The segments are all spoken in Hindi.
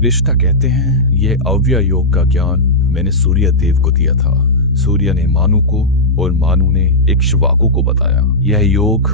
रिश्ता कहते हैं ये अव्यय योग का ज्ञान मैंने सूर्य देव को दिया था। सूर्य ने मानु को और मानु ने इक्ष्वाकु को बताया। यह योग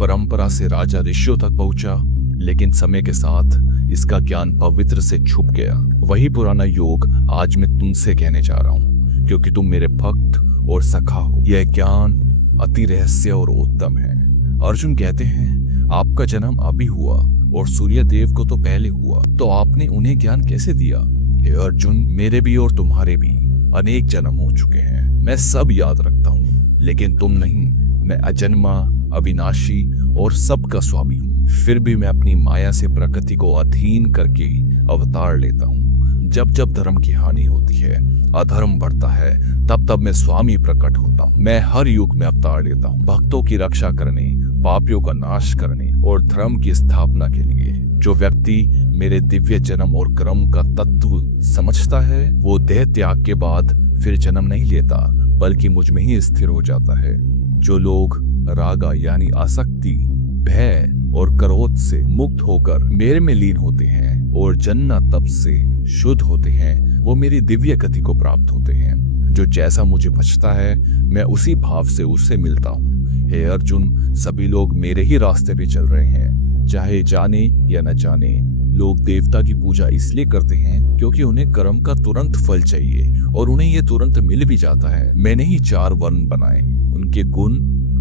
परंपरा से राजा ऋषियों तक पहुंचा, लेकिन समय के साथ इसका ज्ञान पवित्र से छुप गया। वही पुराना योग आज मैं तुमसे कहने जा रहा हूँ, क्योंकि तुम मेरे भक्त और सखा हो। यह ज्ञान अति रहस्य और उत्तम है। अर्जुन कहते हैं आपका जन्म अभी हुआ और सूर्य देव को तो पहले हुआ, तो आपने उन्हें ज्ञान कैसे दिया? हे अर्जुन, मेरे भी और तुम्हारे भी अनेक जन्म हो चुके हैं। मैं सब याद रखता हूँ, लेकिन तुम नहीं। मैं अजन्मा, अविनाशी और सबका स्वामी हूँ। फिर भी मैं अपनी माया से प्रकृति को अधीन करके अवतार लेता हूँ। जब जब धर्म की हानि होती है, अधर्म बढ़ता है, तब तब मैं स्वामी प्रकट होता हूँ। मैं हर युग में अवतार लेता हूँ, भक्तों की रक्षा करने, पापियों का नाश करने और धर्म की स्थापना के लिए। जो व्यक्ति मेरे दिव्य जन्म और कर्म का तत्व समझता है, वो देह त्याग के बाद फिर जन्म नहीं लेता, बल्कि मुझ में ही स्थिर हो जाता है। जो लोग रागा यानी आसक्ति, भय और क्रोध से मुक्त होकर मेरे में लीन होते हैं और जन्ना तप से शुद्ध होते हैं, वो मेरी दिव्य गति को प्राप्त होते हैं। जो जैसा मुझे बचता है, मैं उसी भाव से उससे मिलता हूँ। हे अर्जुन, सभी लोग मेरे ही रास्ते पे चल रहे हैं, चाहे जाने या न जाने। लोग देवता की पूजा इसलिए करते हैं क्योंकि उन्हें कर्म का तुरंत फल चाहिए, और उन्हें ये तुरंत मिल भी जाता है। मैंने ही 4 वर्ण बनाए, उनके गुण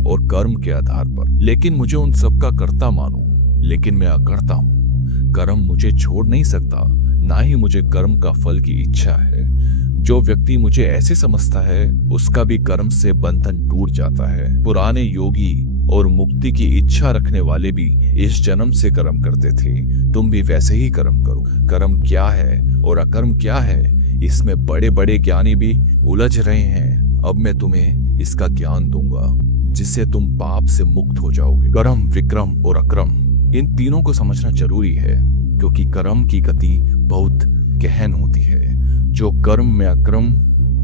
और कर्म के आधार पर। लेकिन मुझे उन सब का कर्ता मानो, लेकिन मैं अकर्ता हूँ। कर्म मुझे छोड़ नहीं सकता, ना ही मुझे कर्म का फल की इच्छा है। जो व्यक्ति मुझे ऐसे समझता है, उसका भी कर्म से बंधन टूट जाता है। पुराने योगी और मुक्ति की इच्छा रखने वाले भी इस जन्म से कर्म करते थे। तुम भी वैसे ही कर्म करो। कर्म क्या है और अकर्म क्या है, इसमें बड़े बड़े ज्ञानी भी उलझ रहे हैं। अब मैं तुम्हें इसका ज्ञान दूंगा, जिससे तुम पाप से मुक्त हो जाओगे। कर्म, विक्रम और अक्रम, इन तीनों को समझना जरूरी है, क्योंकि कर्म की गति बहुत गहन होती है। जो कर्म में अक्रम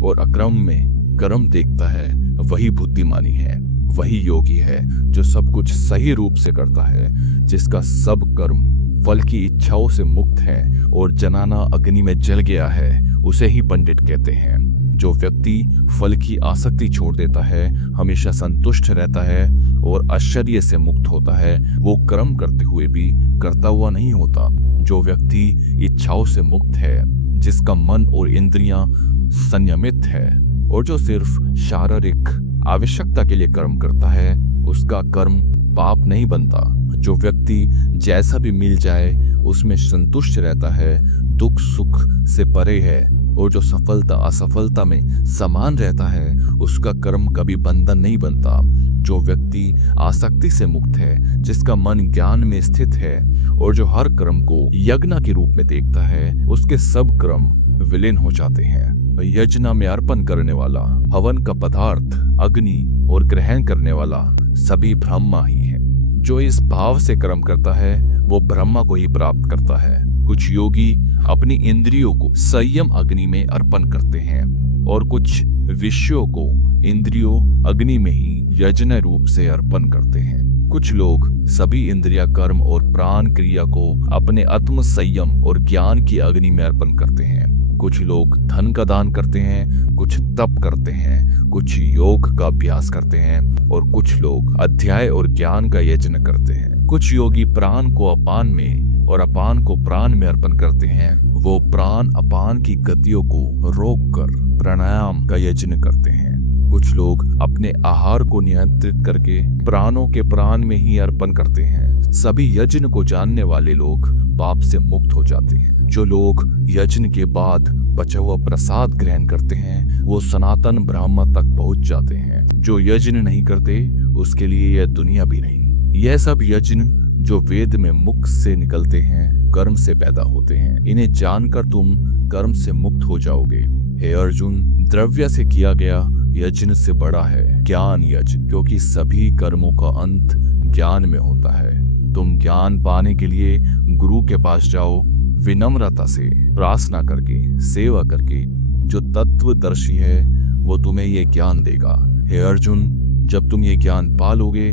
और अक्रम में कर्म देखता है, वही बुद्धिमानी है, वही योगी है, जो सब कुछ सही रूप से करता है, जिसका सब कर्म फल की इच्छाओं से मुक्त है और जनाना अग्नि में जल गया है, उसे ही पंडित कहते हैं। जो व्यक्ति फल की आसक्ति छोड़ देता है, हमेशा संतुष्ट रहता है और आश्चर्य से मुक्त होता है, वो कर्म करते हुए भी करता हुआ नहीं होता। जो व्यक्ति इच्छाओं से मुक्त है, जिसका मन और इंद्रियां संयमित है और जो सिर्फ शारीरिक आवश्यकता के लिए कर्म करता है, उसका कर्म पाप नहीं बनता। जो व्यक्ति जैसा भी मिल जाए उसमें संतुष्ट रहता है, दुख सुख से परे है और जो सफलता असफलता में समान रहता है, उसका कर्म कभी बंधन नहीं बनता। जो व्यक्ति आसक्ति से मुक्त है, जिसका मन ज्ञान में स्थित है और जो हर कर्म को यज्ञ के रूप में देखता है, उसके सब कर्म विलीन हो जाते हैं। यज्ञ में अर्पण करने वाला, हवन का पदार्थ, अग्नि और ग्रहण करने वाला सभी ब्रह्मा ही है। जो इस भाव से कर्म करता है, वो ब्रह्मा को ही प्राप्त करता है। कुछ योगी अपनी इंद्रियों को संयम अग्नि में अर्पण करते हैं और कुछ विषयों को इंद्रियों अग्नि में ही यज्ञ रूप से अर्पण करते हैं। कुछ लोग सभी इंद्रिया कर्म और प्राण क्रिया को अपने आत्म संयम और ज्ञान की अग्नि में अर्पण करते हैं। कुछ लोग धन का दान करते हैं, कुछ तप करते हैं, कुछ योग का अभ्यास करते हैं और कुछ लोग अध्याय और ज्ञान का यज्ञ करते हैं। कुछ योगी प्राण को अपान में और अपान को प्राण में अर्पण करते हैं। वो प्राण अपान की गतियों को रोककर प्राणायाम का यज्ञ करते हैं। कुछ लोग अपने आहार को नियंत्रित करके प्राणों के प्राण में ही अर्पण करते हैं। सभी यज्ञ को जानने वाले लोग पाप से मुक्त हो जाते हैं। जो लोग यज्ञ के बाद बचा हुआ प्रसाद ग्रहण करते हैं, वो सनातन ब्रह्म तक पहुंच जाते हैं। जो यज्ञ नहीं करते, उसके लिए यह दुनिया भी नहीं। यह सब यज्ञ जो वेद में मुख से निकलते हैं, कर्म से पैदा होते हैं। इन्हें जानकर तुम कर्म से मुक्त हो जाओगे। हे अर्जुन, द्रव्य से किया गया यज्ञ से बड़ा है ज्ञान यज्ञ, क्योंकि सभी कर्मों का अंत ज्ञान में होता है। तुम ज्ञान पाने के लिए गुरु के पास जाओ, विनम्रता से प्रार्थना करके, सेवा करके। जो तत्वदर्शी है, वो तुम्हें ये ज्ञान देगा। हे अर्जुन, जब तुम ये ज्ञान पा लोगे,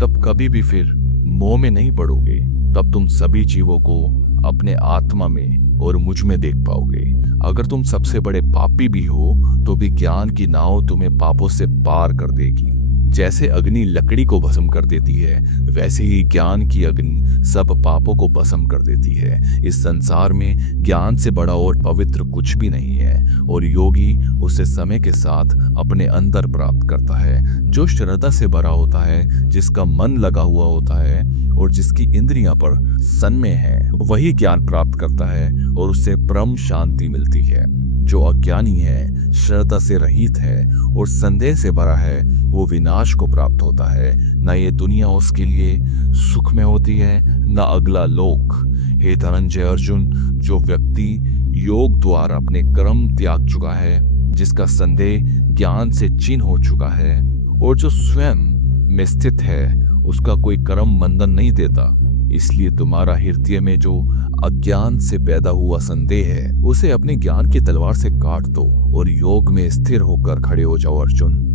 तब कभी भी फिर मोह में नहीं पड़ोगे। तब तुम सभी जीवों को अपने आत्मा में और मुझ में देख पाओगे। अगर तुम सबसे बड़े पापी भी हो तो भी ज्ञान की नाव तुम्हें पापों से पार कर देगी। जैसे अग्नि लकड़ी को भस्म कर देती है, वैसे ही ज्ञान की अग्नि सब पापों को भस्म कर देती है। इस संसार में ज्ञान से बड़ा और पवित्र कुछ भी नहीं है, और योगी उसे समय के साथ अपने अंदर प्राप्त करता है। जो श्रद्धा से भरा होता है, जिसका मन लगा हुआ होता है और जिसकी इंद्रियां पर संयम है, वही ज्ञान प्राप्त करता है और उससे परम शांति मिलती है। जो अज्ञानी है, श्रद्धा से रहित है और संदेह से भरा है, वो विनाश को प्राप्त होता है। न ये दुनिया उसके लिए सुख में होती है, न अगला लोक। हे धनंजय अर्जुन, जो व्यक्ति योग द्वारा अपने कर्म त्याग चुका है, जिसका संदेह ज्ञान से चीन हो चुका है और जो स्वयं में स्थित है, उसका कोई कर्म बंधन नहीं देता। इसलिए तुम्हारा हृदय में जो अज्ञान से पैदा हुआ संदेह है, उसे अपने ज्ञान की तलवार से काट दो और योग में स्थिर होकर खड़े हो जाओ अर्जुन।